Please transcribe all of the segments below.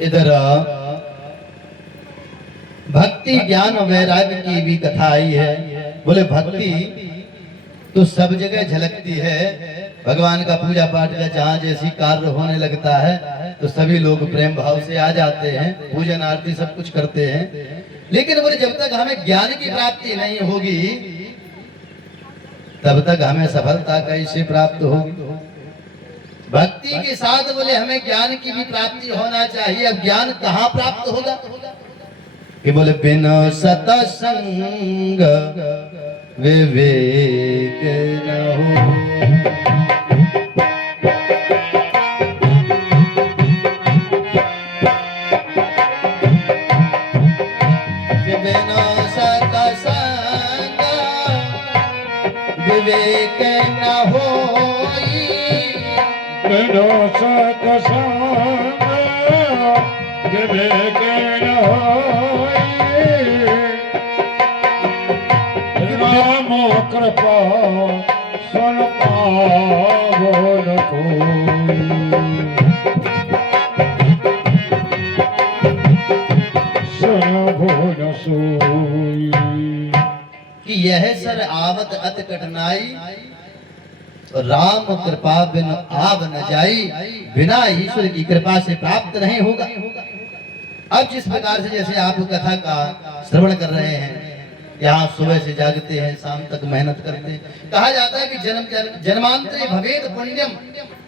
इधर भक्ति ज्ञान वैराग्य की भी कथा आई है। बोले भक्ति तो सब जगह झलकती है। भगवान का पूजा पाठ का जहाँ जैसी कार्य होने लगता है तो सभी लोग प्रेम भाव से आ जाते हैं, पूजन आरती सब कुछ करते हैं। लेकिन बोले जब तक हमें ज्ञान की प्राप्ति नहीं होगी तब तक हमें सफलता कैसे प्राप्त होगी। भक्ति के साथ बोले हमें ज्ञान की भी प्राप्ति होना चाहिए। अब ज्ञान कहाँ प्राप्त होगा कि बोले बिन सतसंग विवेक न हो। विवेक न होई, बिनु सतसंग विवेक न होई। राम कृपा सुन पावो न कोई। सुनबो न सोई कि यह सर आवत अत कठिनाई, राम कृपा बिन आव न जाई। बिना ईश्वर की कृपा से प्राप्त नहीं होगा। अब जिस प्रकार से जैसे आप कथा का श्रवण कर रहे हैं, यहाँ सुबह से जागते हैं, शाम तक मेहनत करते हैं। कहा जाता है कि जन्मांतरे भवेत पुण्यम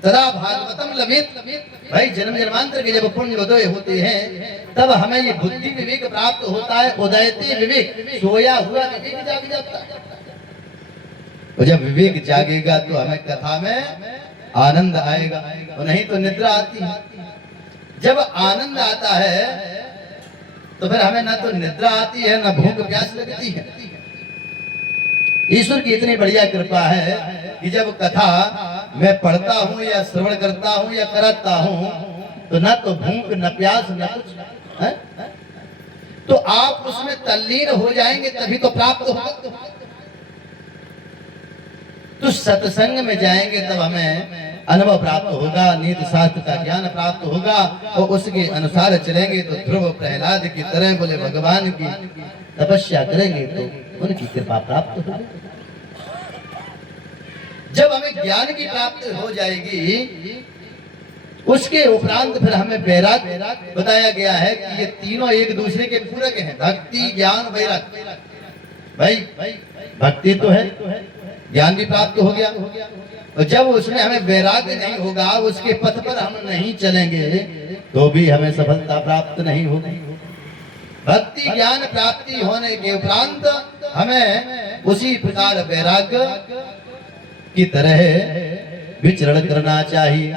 तदा भागवतम लभेत। भाई जन्म जन्मांतर के जब पुण्य उदय होते हैं तब हमें ये बुद्धि विवेक प्राप्त होता है। उदयते विवेक, सोया हुआ विवेक जाग जाता है। और जब विवेक जागेगा तो हमें कथा में आनंद आएगा, और नहीं तो निद्रा आती है। जब आनंद आता है तो फिर हमें ना तो निद्रा आती है ना भूख प्यास लगती है। ईश्वर की इतनी बढ़िया कृपा है कि जब कथा मैं पढ़ता हूँ या श्रवण करता हूँ या करता हूँ तो ना तो भूख न प्यास न कुछ है? तो आप उसमें तल्लीन हो जाएंगे तभी तो प्राप्त होगा। तो सत्संग में जाएंगे तब हमें अनुभव प्राप्त होगा, नीति शास्त्र का ज्ञान प्राप्त होगा, और उसके अनुसार चलेंगे तो ध्रुव प्रहलाद की तरह बोले भगवान की तपस्या करेंगे तो उनकी कृपा प्राप्त होगी। जब हमें ज्ञान की प्राप्ति हो जाएगी उसके उपरांत फिर हमें वैराग्य बताया गया है कि ये तीनों एक दूसरे के पूरक हैं। भक्ति ज्ञान वैराग्य। भाई भक्ति तो है, ज्ञान भी प्राप्त हो गया, और जब उसमें हमें वैराग्य नहीं होगा, उसके पथ पर हम नहीं चलेंगे तो भी हमें सफलता प्राप्त नहीं होगी। भक्ति ज्ञान प्राप्ति होने के उपरांत हमें उसी प्रकार वैराग्य की तरह विचरण करना चाहिए।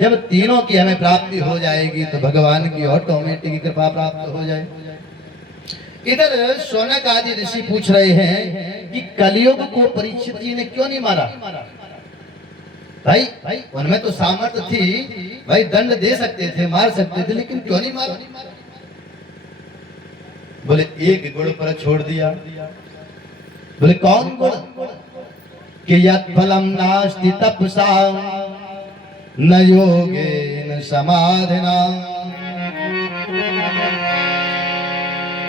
जब तीनों की हमें प्राप्ति हो जाएगी तो भगवान की ऑटोमेटिक कृपा प्राप्त हो जाएगी। इधर शौनक आदि ऋषि पूछ रहे हैं कि कलयुग को परीक्षित जी ने क्यों नहीं मारा। भाई उनमें तो सामर्थ्य थी, भाई दंड दे सकते थे, मार सकते थे, लेकिन क्यों नहीं मारा। बोले एक गुण पर छोड़ दिया। बोले कौन गुण कि यत् फलम नास्ति तपसा न योगेन समाधिना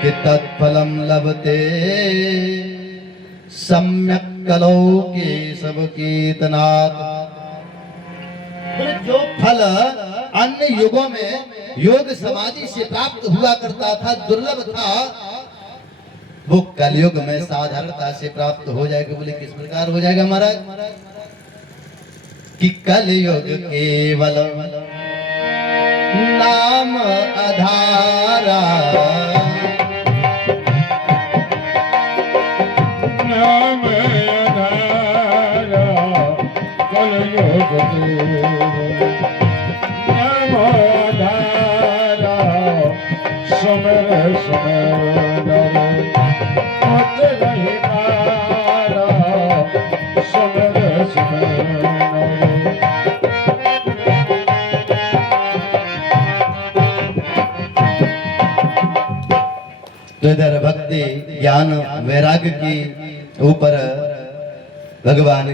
कि तत्फलम लभते सम्यक कलौ के सब कीर्तनात्। जो फल अन्य युगों में योग समाधि से प्राप्त हुआ करता था, दुर्लभ था, वो कलयुग में साधारणता से प्राप्त हो जाएगा। बोले किस प्रकार हो जाएगा महाराज कि कलयुग केवल नाम आधारा, नाम आधारा कलयुग नाम आधारा सुमर सुमर मत रही मारा सुमर सुमर। तो इधर भक्ति ज्ञान वैराग्य की ऊपर भगवान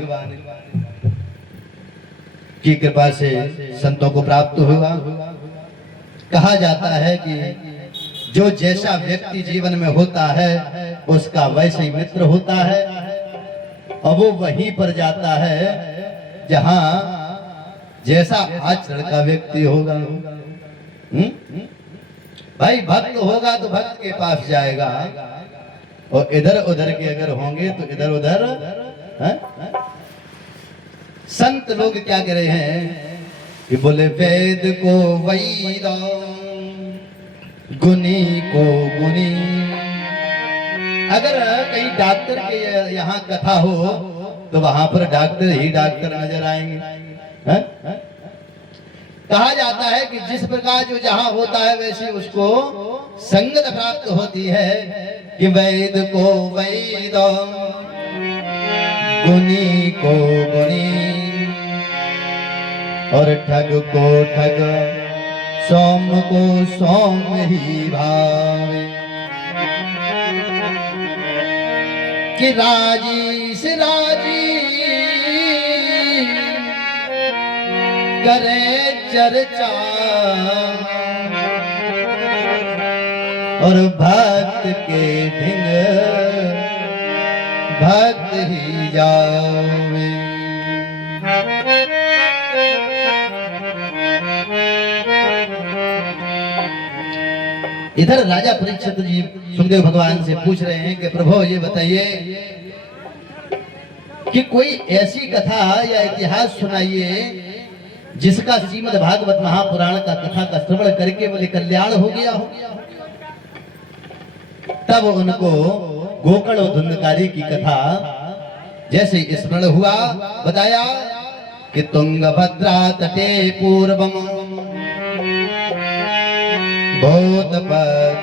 की कृपा से संतों को प्राप्त हुआ। कहा जाता है कि जो जैसा व्यक्ति जीवन में होता है उसका वैसे ही मित्र होता है, और वो वहीं पर जाता है जहां जैसा आचरण का व्यक्ति होगा। भाई भक्त होगा तो भक्त के पास जाएगा, और इधर उधर के अगर होंगे तो इधर उधर। संत लोग क्या कह रहे हैं कि बोले वेद को वैद, गुनी को गुनी। अगर कहीं डॉक्टर के यहाँ कथा हो तो वहां पर डॉक्टर ही डॉक्टर नजर आएंगे। कहा जाता है कि जिस प्रकार जो जहां होता है वैसे उसको संगत प्राप्त होती है, कि वैद को वैद, गुनी को गुनी, और ठग को ठग, सौम को सौम ही भावे। कि राजी से राजी करे चर्चा, और भक्त के ढिंग भक्त ही जावे। इधर राजा परीक्षित जी सुखदेव भगवान से पूछ रहे हैं कि प्रभु ये बताइए कि कोई ऐसी कथा या इतिहास सुनाइए जिसका श्रीमद् भागवत महापुराण का कथा का श्रवण करके बोले कल्याण हो गया हो। तब उनको गोकर्ण धुंधकारी की कथा जैसे स्मरण हुआ, बताया कि तुंगभद्रा तटे पूर्वम भूतपत्तनमुत्तमम्